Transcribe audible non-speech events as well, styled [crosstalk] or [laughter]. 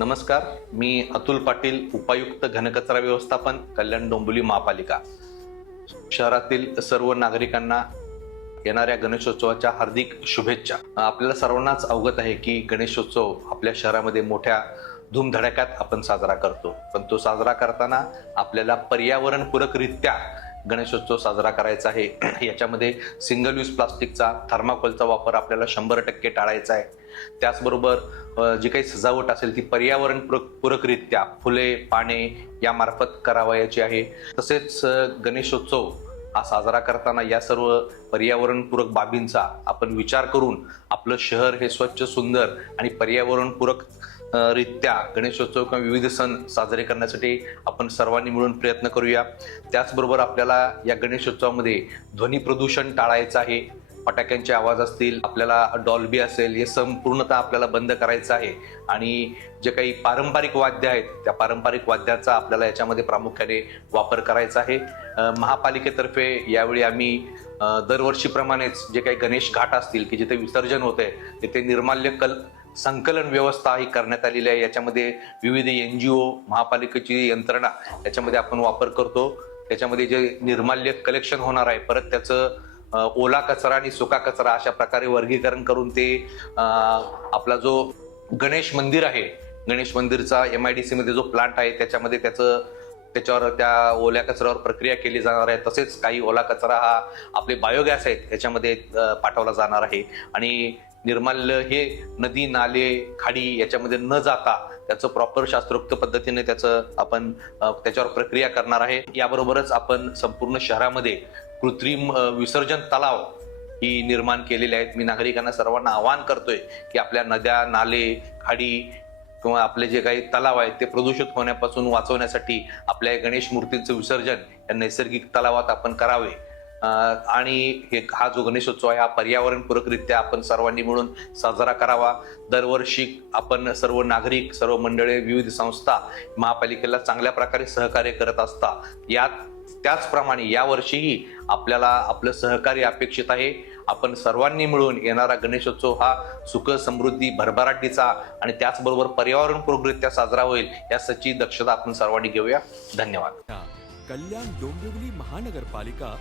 नमस्कार मी अतुल पाटील उपायुक्त घनकचरा व्यवस्थापन कल्याण डोंबिवली महापालिका. शहरातील सर्व नागरिकांना येणाऱ्या गणेशोत्सवाच्या हार्दिक शुभेच्छा. आपल्याला सर्वांनाच अवगत आहे की गणेशोत्सव आपल्या शहरामध्ये मोठ्या धूमधडाक्यात आपण साजरा करतो. पण तो साजरा करताना आपल्याला पर्यावरणपूरकरित्या गणेशोत्सव साजरा करायचा आहे. [clears throat] याच्यामध्ये सिंगल यूज प्लास्टिकचा थर्माकोलचा वापर आपल्याला शंभर टक्के टाळायचा आहे. त्याचबरोबर जी काही सजावट असेल ती पर्यावरण पूरकरित्या फुले पाने यामार्फत करावयाची आहे. तसेच गणेशोत्सव हा साजरा करताना या सर्व पर्यावरणपूरक बाबींचा आपण विचार करून आपलं शहर हे स्वच्छ सुंदर आणि पर्यावरणपूरक रित्या गणेशोत्सव किंवा विविध सण साजरे करण्यासाठी आपण सर्वांनी मिळून प्रयत्न करूया. त्याचबरोबर आपल्याला या गणेशोत्सवामध्ये ध्वनी प्रदूषण टाळायचं आहे. फटाक्यांचे आवाज असतील आपल्याला डॉल्बी असेल हे संपूर्णतः आपल्याला बंद करायचं आहे. आणि जे काही पारंपरिक वाद्य आहेत त्या पारंपरिक वाद्याचा आपल्याला याच्यामध्ये प्रामुख्याने वापर करायचा आहे. महापालिकेतर्फे यावेळी आम्ही दरवर्षीप्रमाणेच जे काही गणेश घाट असतील की जिथे विसर्जन होते तिथे निर्माल्य कल संकलन व्यवस्था ही करण्यात आलेली आहे. याच्यामध्ये विविध एन जी ओ महापालिकेची यंत्रणा याच्यामध्ये आपण वापर करतो. त्याच्यामध्ये जे निर्माल्य कलेक्शन होणार आहे परत त्याचं ओला कचरा आणि सुका कचरा अशा प्रकारे वर्गीकरण करून ते आपला जो गणेश मंदिर आहे गणेश मंदिरचा एम आय डी सीमध्ये जो प्लांट आहे त्याच्यामध्ये त्याचं त्याच्यावर त्या ओल्या कचऱ्यावर प्रक्रिया केली जाणार आहे. तसेच काही ओला कचरा हा आपले बायोगॅस आहेत याच्यामध्ये पाठवला जाणार आहे. आणि निर्माल्य हे नदी नाले खाडी याच्यामध्ये न जाता त्याचं प्रॉपर शास्त्रोक्त पद्धतीने त्याचं आपण त्याच्यावर प्रक्रिया करणार आहे. याबरोबरच आपण संपूर्ण शहरामध्ये कृत्रिम विसर्जन तलाव ही निर्माण केलेले आहेत. मी नागरिकांना सर्वांना आवाहन करतोय की आपल्या नद्या नाले खाडी किंवा आपले जे काही तलाव आहेत ते प्रदूषित होण्यापासून वाचवण्यासाठी आपल्या गणेश मूर्तींचं विसर्जन या नैसर्गिक तलावात आपण करावे. आणि हे हा जो गणेशोत्सव आहे हा पर्यावरणपूरकरित्या आपण सर्वांनी मिळून साजरा करावा. दरवर्षी आपण सर्व नागरिक सर्व मंडळे विविध संस्था महापालिकेला चांगल्या प्रकारे सहकार्य करत असता. यात त्याचप्रमाणे यावर्षीही आपल्याला आपलं सहकार्य अपेक्षित आहे. आपण सर्वांनी मिळून येणारा गणेशोत्सव हा सुख समृद्धी भरभराटीचा आणि त्याचबरोबर पर्यावरणपूरकरित्या साजरा होईल याची दक्षता आपण सर्वांनी घेऊया. धन्यवाद. कल्याण डोंबिवली महानगरपालिका